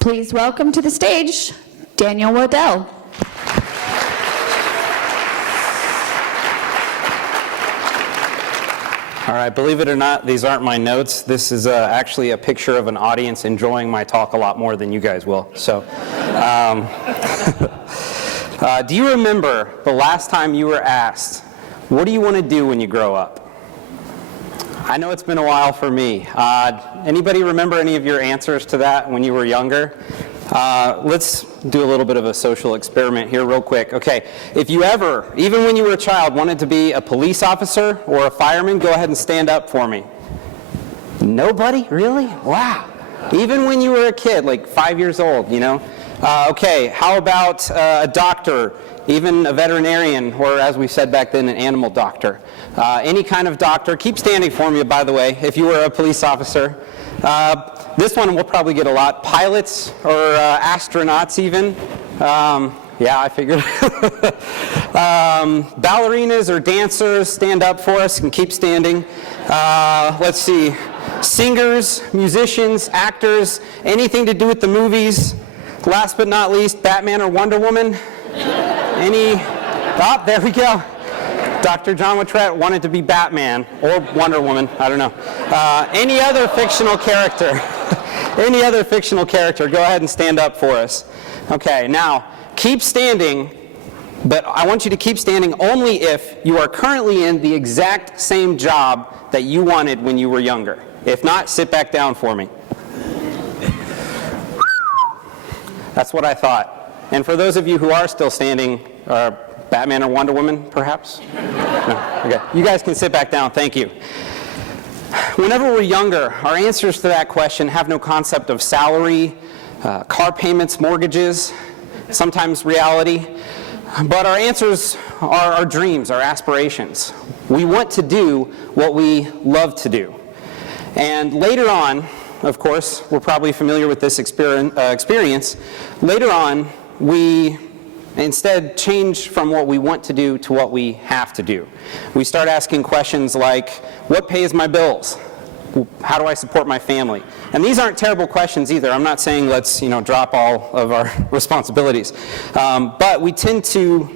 Please welcome to the stage, Waddell. All right, believe it or not, these aren't my notes. This is actually a picture of an audience enjoying my talk a lot more than you guys will. So, do you remember the last time you were asked, what do you want to do when you grow up? I know it's been a while for me. Anybody remember any of your answers to that when you were younger? Let's do a little bit of a social experiment here real quick. Okay, if you ever, even when you were a child, wanted to be a police officer or a fireman, go ahead and stand up for me. Nobody? Really? Wow. Even when you were a kid, like 5 years old, you know? Okay, how about a doctor, even a veterinarian, or as we said back then, an animal doctor? Any kind of doctor. Keep standing for me, by the way, if you were a police officer. This one we'll probably get a lot. Pilots or astronauts even. Yeah, I figured. Ballerinas or dancers, stand up for us and keep standing. Let's see. Singers, musicians, actors, anything to do with the movies. Last but not least, Batman or Wonder Woman. Any? Oh, there we go. Dr. John Wattrett wanted to be Batman or Wonder Woman, I don't know. Any other fictional character? Any other fictional character, go ahead and stand up for us. Okay, now, keep standing, but I want you to keep standing only if you are currently in the exact same job that you wanted when you were younger. If not, sit back down for me. That's what I thought. And for those of you who are still standing, Batman or Wonder Woman, perhaps? No? Okay. You guys can sit back down. Thank you. Whenever we're younger, our answers to that question have no concept of salary, car payments, mortgages, sometimes reality. But our answers are our dreams, our aspirations. We want to do what we love to do. And later on, of course, we're probably familiar with this experience. Later on, we instead change from what we want to do to what we have to do. We start asking questions like, what pays my bills? How do I support my family? And these aren't terrible questions either. I'm not saying let's drop all of our responsibilities. But we tend to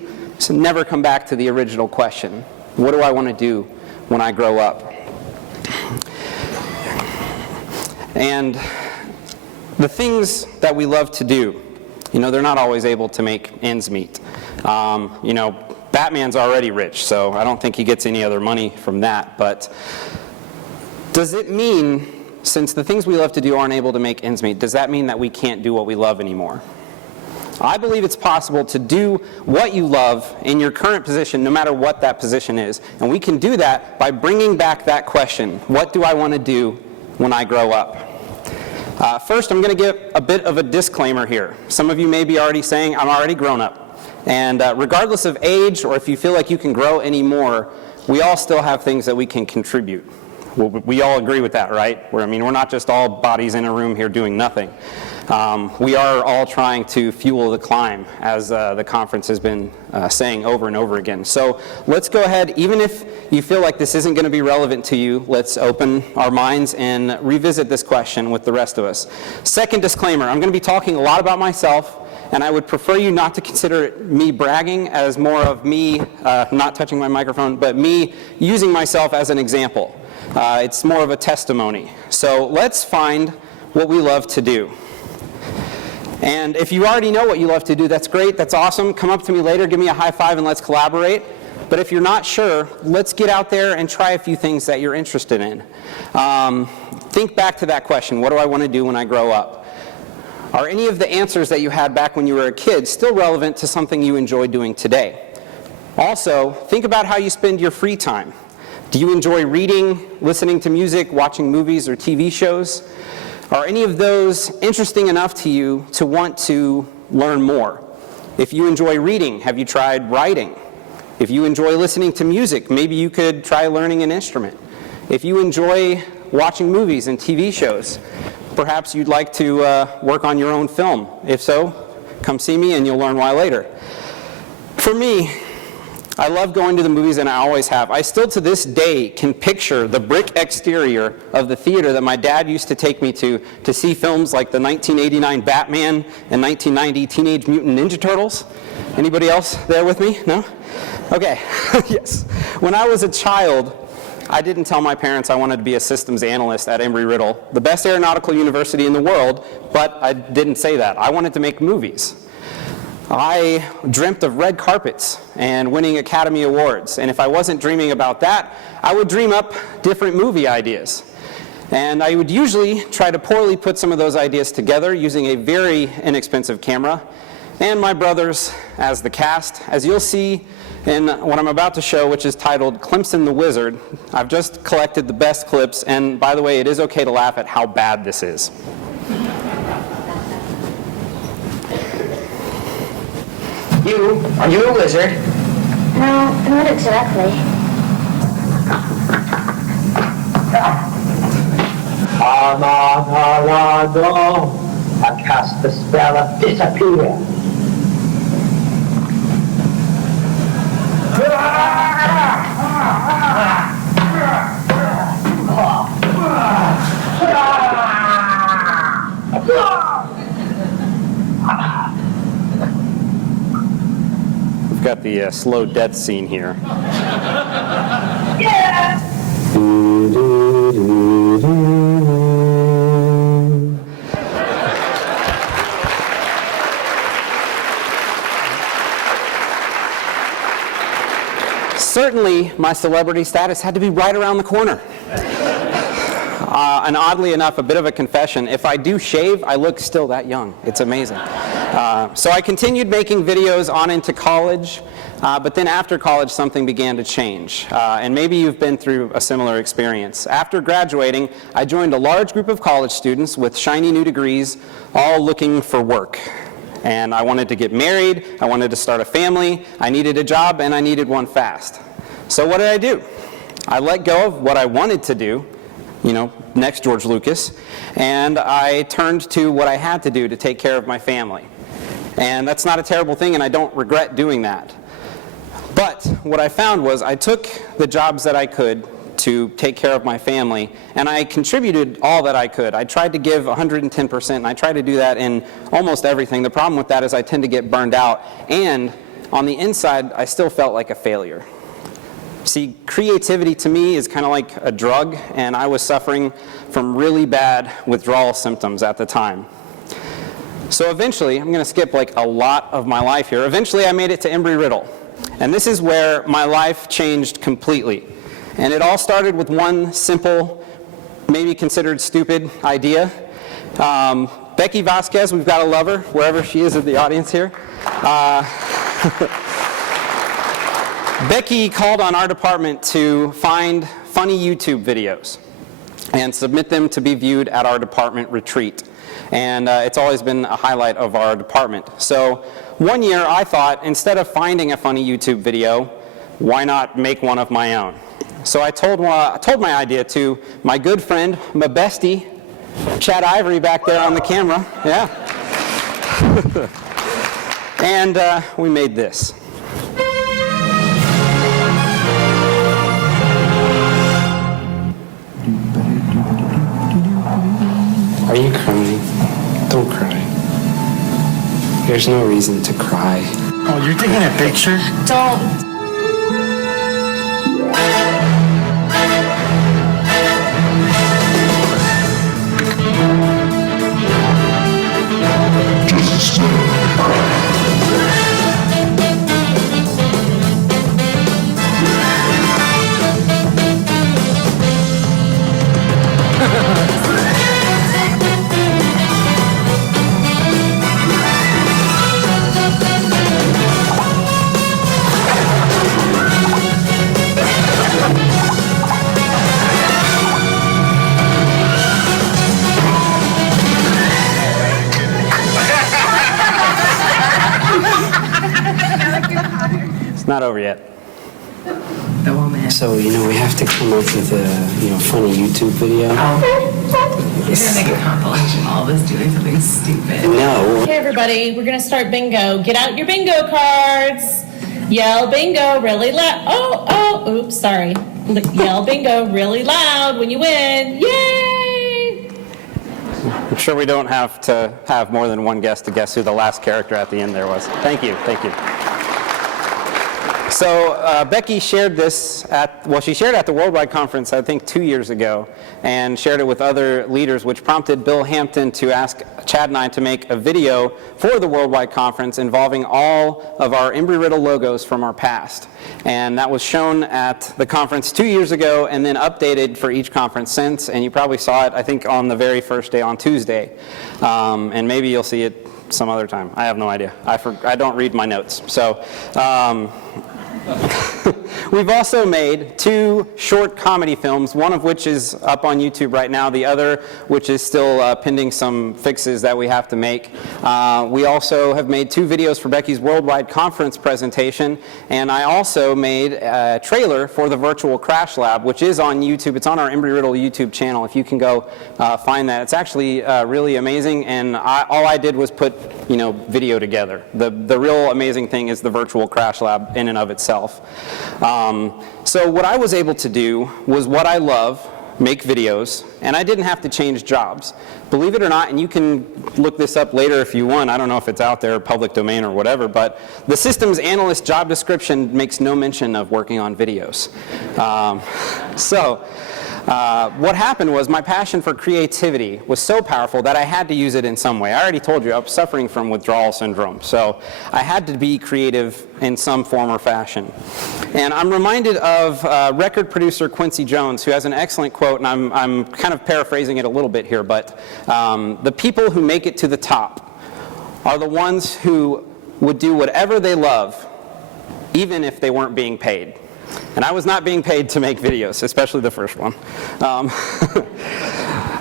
never come back to the original question. What do I want to do when I grow up? And the things that we love to do, they're not always able to make ends meet. Batman's already rich, so I don't think he gets any other money from that. But does it mean, since the things we love to do aren't able to make ends meet, does that mean that we can't do what we love anymore? I believe it's possible to do what you love in your current position, no matter what that position is. And we can do that by bringing back that question, what do I want to do when I grow up? First, I'm going to give a bit of a disclaimer here. Some of you may be already saying, I'm already grown up. And regardless of age, or if you feel like you can grow anymore, we all still have things that we can contribute. We all agree with that, right? We're not just all bodies in a room here doing nothing. We are all trying to fuel the climb, as the conference has been saying over and over again. So let's go ahead, even if you feel like this isn't going to be relevant to you, let's open our minds and revisit this question with the rest of us. Second disclaimer, I'm going to be talking a lot about myself, and I would prefer you not to consider me bragging as more of me not touching my microphone, but me using myself as an example. It's more of a testimony. So let's find what we love to do. And if you already know what you love to do, that's great, that's awesome. Come up to me later, give me a high five, and let's collaborate. But if you're not sure, let's get out there and try a few things that you're interested in. Think back to that question, what do I want to do when I grow up? Are any of the answers that you had back when you were a kid still relevant to something you enjoy doing today? Also, think about how you spend your free time. Do you enjoy reading, listening to music, watching movies or TV shows? Are any of those interesting enough to you to want to learn more? If you enjoy reading, have you tried writing? If you enjoy listening to music, maybe you could try learning an instrument. If you enjoy watching movies and TV shows, perhaps you'd like to work on your own film. If so, come see me and you'll learn why later. For me, I love going to the movies, and I always have. I still, to this day, can picture the brick exterior of the theater that my dad used to take me to see films like the 1989 Batman and 1990 Teenage Mutant Ninja Turtles. Anybody else there with me? No? Okay, yes. When I was a child, I didn't tell my parents I wanted to be a systems analyst at Embry-Riddle, the best aeronautical university in the world, but I didn't say that. I wanted to make movies. I dreamt of red carpets and winning Academy Awards, and if I wasn't dreaming about that, I would dream up different movie ideas. And I would usually try to poorly put some of those ideas together using a very inexpensive camera, and my brothers as the cast. As you'll see in what I'm about to show, which is titled Clemson the Wizard, I've just collected the best clips, and by the way, it is okay to laugh at how bad this is. Are you a wizard? No, not exactly. I cast the spell of disappear. We've got the slow death scene here. Certainly, my celebrity status had to be right around the corner. And oddly enough, a bit of a confession, if I do shave, I look still that young. It's amazing. So I continued making videos on into college, but then after college, something began to change. And maybe you've been through a similar experience. After graduating, I joined a large group of college students with shiny new degrees, all looking for work. And I wanted to get married, I wanted to start a family, I needed a job, and I needed one fast. So what did I do? I let go of what I wanted to do, next George Lucas, and I turned to what I had to do to take care of my family. And that's not a terrible thing, and I don't regret doing that. But what I found was I took the jobs that I could to take care of my family, and I contributed all that I could. I tried to give 110%, and I tried to do that in almost everything. The problem with that is I tend to get burned out, and on the inside, I still felt like a failure. See, creativity to me is kind of like a drug, and I was suffering from really bad withdrawal symptoms at the time. So eventually, I'm going to skip like a lot of my life here. Eventually, I made it to Embry-Riddle, and this is where my life changed completely. And it all started with one simple, maybe considered stupid idea. Becky Vasquez, we've got to love her, wherever she is in the audience here. Becky called on our department to find funny YouTube videos and submit them to be viewed at our department retreat. And it's always been a highlight of our department. So one year I thought, instead of finding a funny YouTube video, why not make one of my own? So I told my idea to my good friend, my bestie, Chad Ivory back there on the camera. Yeah. And we made this. Are you crying? Don't cry. There's no reason to cry. Oh, you're taking a picture? Don't. It's not over yet. So, we have to come up with a, funny YouTube video. You're gonna make a compilation of all of us doing something stupid. No. Okay, everybody, we're gonna start bingo. Get out your bingo cards. Yell bingo really loud. Oops, sorry. Yell bingo really loud when you win. Yay! I'm sure we don't have to have more than one guest to guess who the last character at the end there was. Thank you, thank you. So Becky shared this she shared at the Worldwide Conference, I think 2 years ago, and shared it with other leaders, which prompted Bill Hampton to ask Chad and I to make a video for the Worldwide Conference involving all of our Embry-Riddle logos from our past. And that was shown at the conference 2 years ago and then updated for each conference since, and you probably saw it, I think, on the very first day on Tuesday. And maybe you'll see it some other time. I have no idea. I don't read my notes. So. We've also made 2 short comedy films, one of which is up on YouTube right now, the other which is still pending some fixes that we have to make. We also have made 2 videos for Becky's Worldwide Conference presentation, and I also made a trailer for the Virtual Crash Lab, which is on YouTube. It's on our Embry-Riddle YouTube channel, if you can go find that. It's actually really amazing, and all I did was put video together. The real amazing thing is the Virtual Crash Lab in and of itself. So what I was able to do was what I love, make videos, and I didn't have to change jobs. Believe it or not, and you can look this up later if you want, I don't know if it's out there, public domain or whatever, but the systems analyst job description makes no mention of working on videos. What happened was my passion for creativity was so powerful that I had to use it in some way. I already told you I was suffering from withdrawal syndrome, so I had to be creative in some form or fashion. And I'm reminded of record producer Quincy Jones, who has an excellent quote, and I'm kind of paraphrasing it a little bit here, but the people who make it to the top are the ones who would do whatever they love, even if they weren't being paid. And I was not being paid to make videos, especially the first one.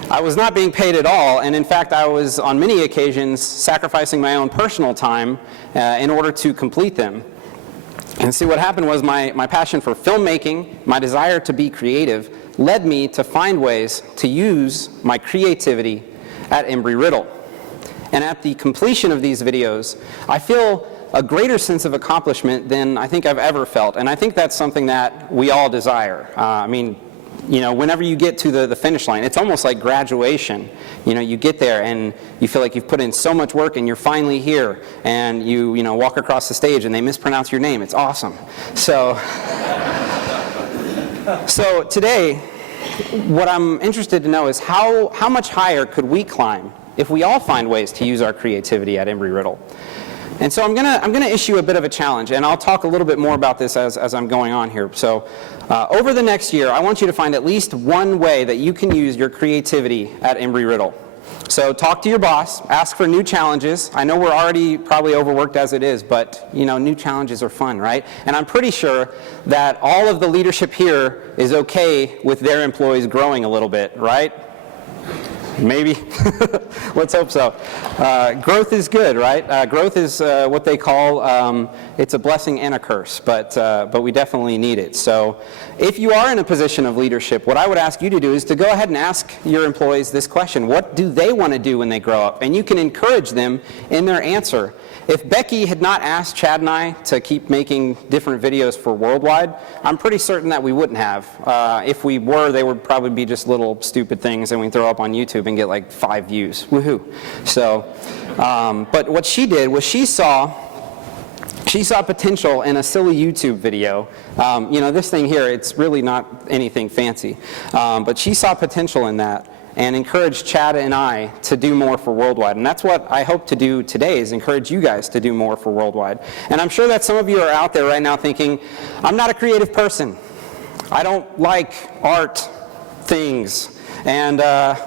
I was not being paid at all, and in fact I was on many occasions sacrificing my own personal time in order to complete them. And see, what happened was my passion for filmmaking, my desire to be creative, led me to find ways to use my creativity at Embry-Riddle. And at the completion of these videos, I feel a greater sense of accomplishment than I think I've ever felt. And I think that's something that we all desire. Whenever you get to the finish line, it's almost like graduation. You get there and you feel like you've put in so much work and you're finally here. And you walk across the stage and they mispronounce your name. It's awesome. So today, what I'm interested to know is how much higher could we climb if we all find ways to use our creativity at Embry-Riddle? And so I'm gonna issue a bit of a challenge, and I'll talk a little bit more about this as I'm going on here. So over the next year, I want you to find at least one way that you can use your creativity at Embry-Riddle. So talk to your boss, ask for new challenges. I know we're already probably overworked as it is, but new challenges are fun, right? And I'm pretty sure that all of the leadership here is okay with their employees growing a little bit, right? Maybe. Let's hope so. Growth is good, right? Growth is what they call, it's a blessing and a curse, but we definitely need it. So if you are in a position of leadership, what I would ask you to do is to go ahead and ask your employees this question. What do they want to do when they grow up? And you can encourage them in their answer. If Becky had not asked Chad and I to keep making different videos for Worldwide, I'm pretty certain that we wouldn't have. If we were, they would probably be just little stupid things and we throw up on YouTube and get like 5 views. Woohoo. So, but what she did was she saw potential in a silly YouTube video. This thing here, it's really not anything fancy. But she saw potential in that and encouraged Chad and I to do more for Worldwide. And that's what I hope to do today, is encourage you guys to do more for Worldwide. And I'm sure that some of you are out there right now thinking, I'm not a creative person. I don't like art things. And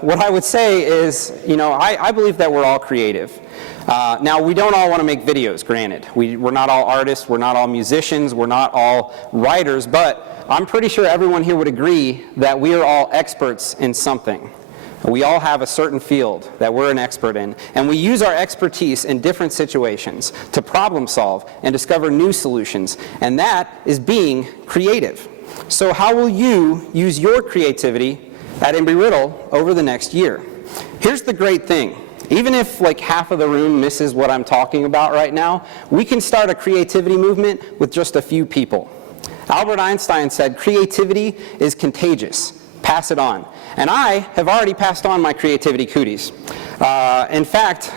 what I would say is, I believe that we're all creative. Now, we don't all want to make videos, granted. We're not all artists, we're not all musicians, we're not all writers, but I'm pretty sure everyone here would agree that we are all experts in something. We all have a certain field that we're an expert in, and we use our expertise in different situations to problem solve and discover new solutions, and that is being creative. So how will you use your creativity at Embry-Riddle over the next year? Here's the great thing. even if like half of the room misses what I'm talking about right now, we can start a creativity movement with just a few people. Albert Einstein said, creativity is contagious. Pass it on. And I have already passed on my creativity cooties. In fact,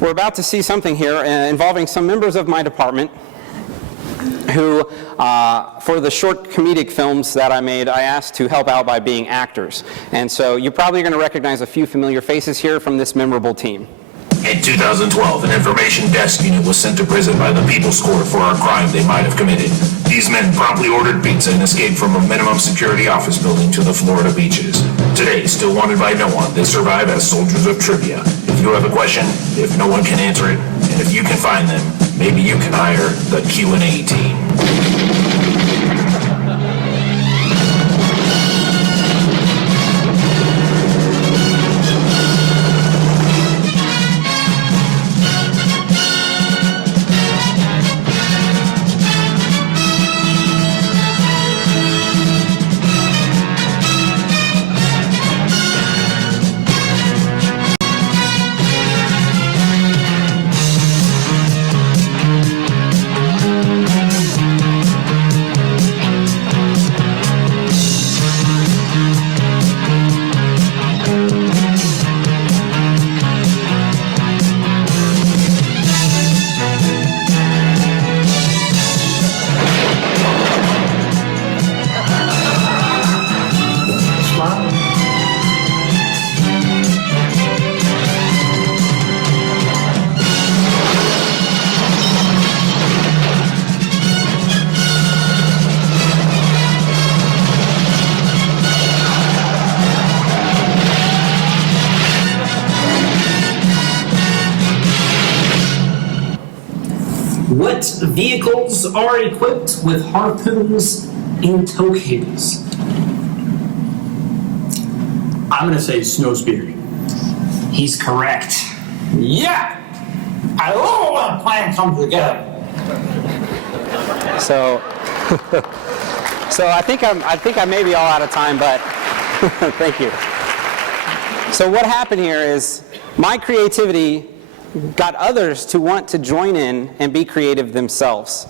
we're about to see something here involving some members of my department who, for the short comedic films that I made, I asked to help out by being actors. And so you're probably going to recognize a few familiar faces here from this memorable team. In 2012, an information desk unit was sent to prison by the People's Court for a crime they might have committed. These men promptly ordered pizza and escaped from a minimum security office building to the Florida beaches. Today, still wanted by no one, they survive as soldiers of trivia. If you have a question, if no one can answer it, and if you can find them, maybe you can hire the Q&A team. What vehicles are equipped with harpoons and tow cables? I'm going to say snowspeeder. He's correct. Yeah! I love when a plan comes together. So, I think I may be all out of time, but thank you. So what happened here is my creativity got others to want to join in and be creative themselves.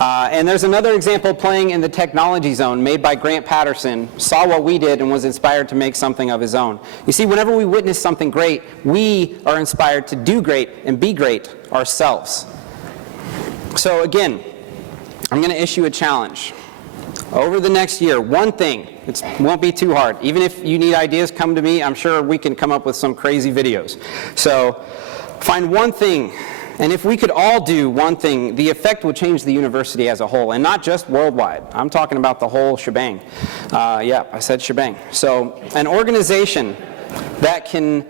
And there's another example playing in the technology zone made by Grant Patterson, saw what we did and was inspired to make something of his own. You see, whenever we witness something great, we are inspired to do great and be great ourselves. So again, I'm going to issue a challenge. Over the next year, one thing, it won't be too hard. Even if you need ideas, come to me. I'm sure we can come up with some crazy videos. So find one thing, and if we could all do one thing, the effect will change the university as a whole, and not just worldwide. I'm talking about the whole shebang. Yeah, I said shebang. So an organization that can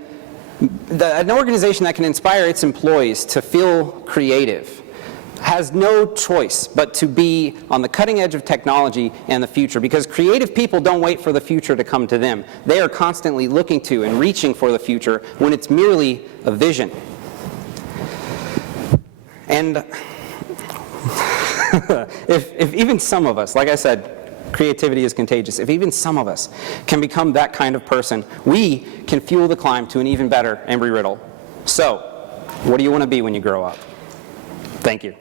inspire its employees to feel creative has no choice but to be on the cutting edge of technology and the future, because creative people don't wait for the future to come to them. They are constantly looking to and reaching for the future when it's merely a vision. And if even some of us, like I said, creativity is contagious. If even some of us can become that kind of person, we can fuel the climb to an even better Embry-Riddle. So, what do you want to be when you grow up? Thank you.